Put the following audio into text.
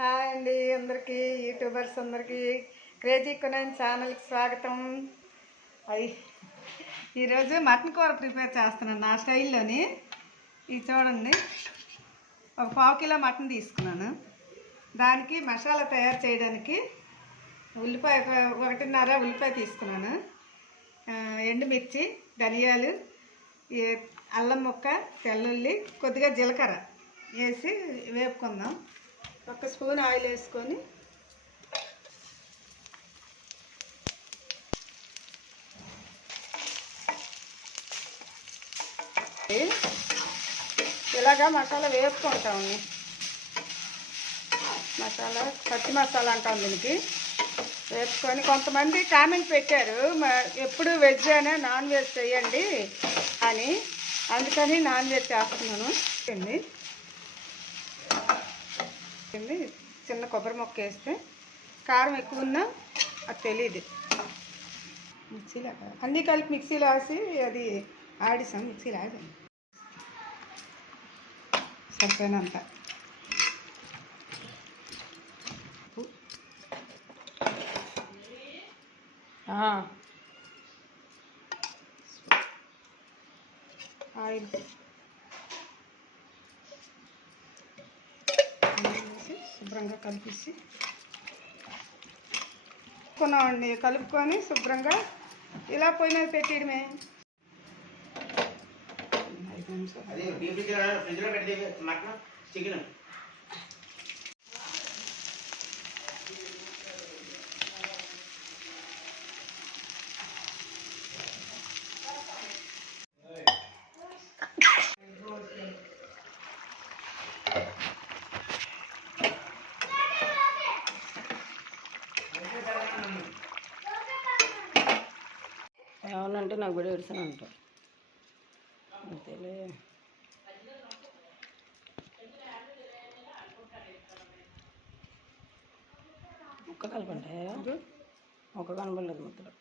Hi అండి అందరికీ YouTubers అందరికీ క్రేజీ కునైన్ ఛానల్కి స్వాగతం. ఈరోజు మటన్ కూర ప్రిపేర్ చేస్తున్నాను నా స్టైల్లోని. ఇది చూడండి, ఒక 1/2 కిలో మటన్ తీసుకున్నాను. దానికి మసాలా తయారు చేయడానికి ఉల్లిపాయ 1.5 ఉల్లిపాయ తీసుకున్నాను, ఎండుమిర్చి, ధనియాలు, అల్లం ముక్క, తెల్లుల్లి, కొద్దిగా జీలకర్ర వేసి వేపుకుందాం. 1 స్పూన్ ఆయిల్ వేసుకొని ఇలాగా మసాలా వేపుకుంటాము. మసాలా పచ్చి మసాలా అంటాం దీనికి. వేసుకొని కొంతమంది కామెంట్ పెట్టారు, ఎప్పుడు వెజ్ అనే నాన్ వెజ్ చేయండి అని, అందుకని నాన్ వెజ్ చేస్తున్నాను. చిన్న కొబ్బరి ముక్క వేస్తే కారం ఎక్కువ ఉన్నా అది తెలియదు. మిక్సీలో అన్నీ కలిపి మిక్సీలో వేసి అది ఆడిసాం. మిక్సీలో ఆడాను సరిపోయినంత. ఆయిల్ శుభ్రంగా కలిపేసి కొన్నామండి. కలుపుకొని శుభ్రంగా ఇలా పొయ్యి మీద పెట్టేయడమే. 5 నిమిషాలు. ఏమనంటే నాకు కూడా ఏడుసాను అంటారు అంతేలే. ముక్క కలపంటే ఒక కనబడలేదు ముక్కలు.